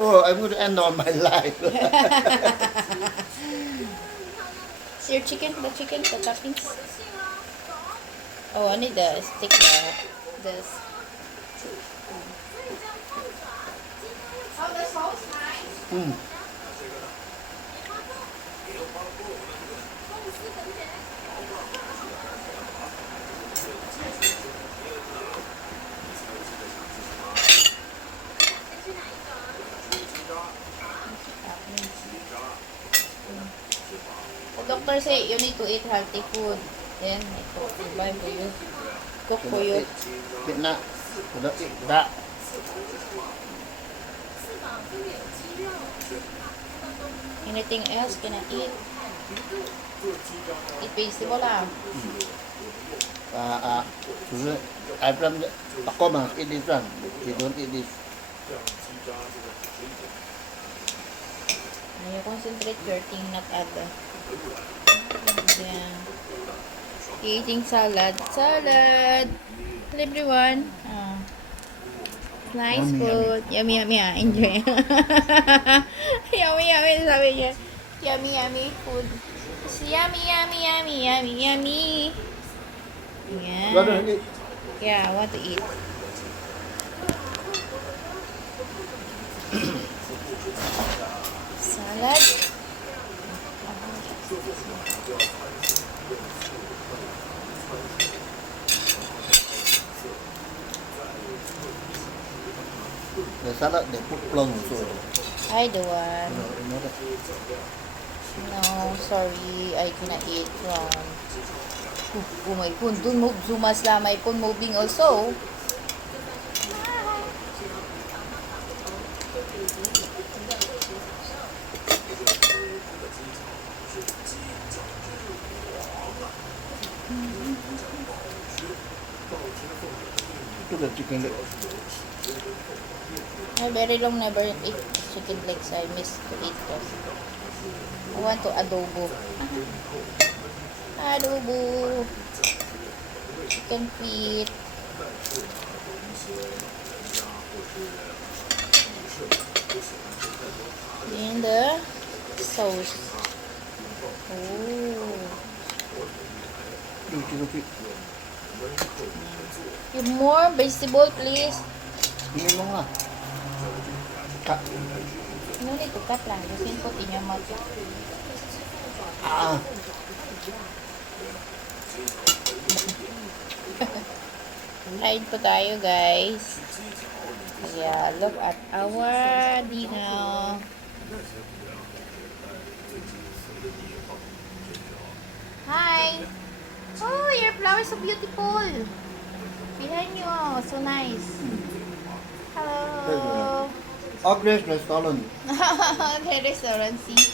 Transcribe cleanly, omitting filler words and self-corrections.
Oh, I'm going to end on my life. Your chicken, the toppings. Oh, I need the stick this. Oh, the sauce nice. Mm. The doctor say you need to eat healthy food. Then I buy for you. Cook for you. Not. That. Anything else can I eat? Eat vegetable lang. I'm from Tacoma, eat this one. You don't eat this. Now you concentrate your thing, not other. Yeah. Eating salad. Salad! Hello everyone. Nice Yummy, food. Yummy, yummy. Enjoy. Yummy, yummy. Sabi niya. Yummy, yummy food. It's yummy, yummy, yummy, yummy, yummy. You want to Yeah. eat? Yeah, I want to eat. Salad. The salad, they put plum also. I don't want. You know that? No, sorry. I cannot eat prawn. Oh my phone. Don't move. Zumasla. My phone moving also. To the chicken leg. I very long never eat chicken legs. I miss to eat those. I want to adobo. Adobo. Chicken feet. And the sauce. Oh. Chicken feet. Give more vegetable, please. Tingin mo nga. Cut. No need to cut lang. You can put in your mouth. Ah. Kain po tayo, guys. Yeah, look at our dinner. Hi! Oh, your flower is so beautiful. Behind you, oh, so nice. Hello. Agnes restaurant. The restaurant, see?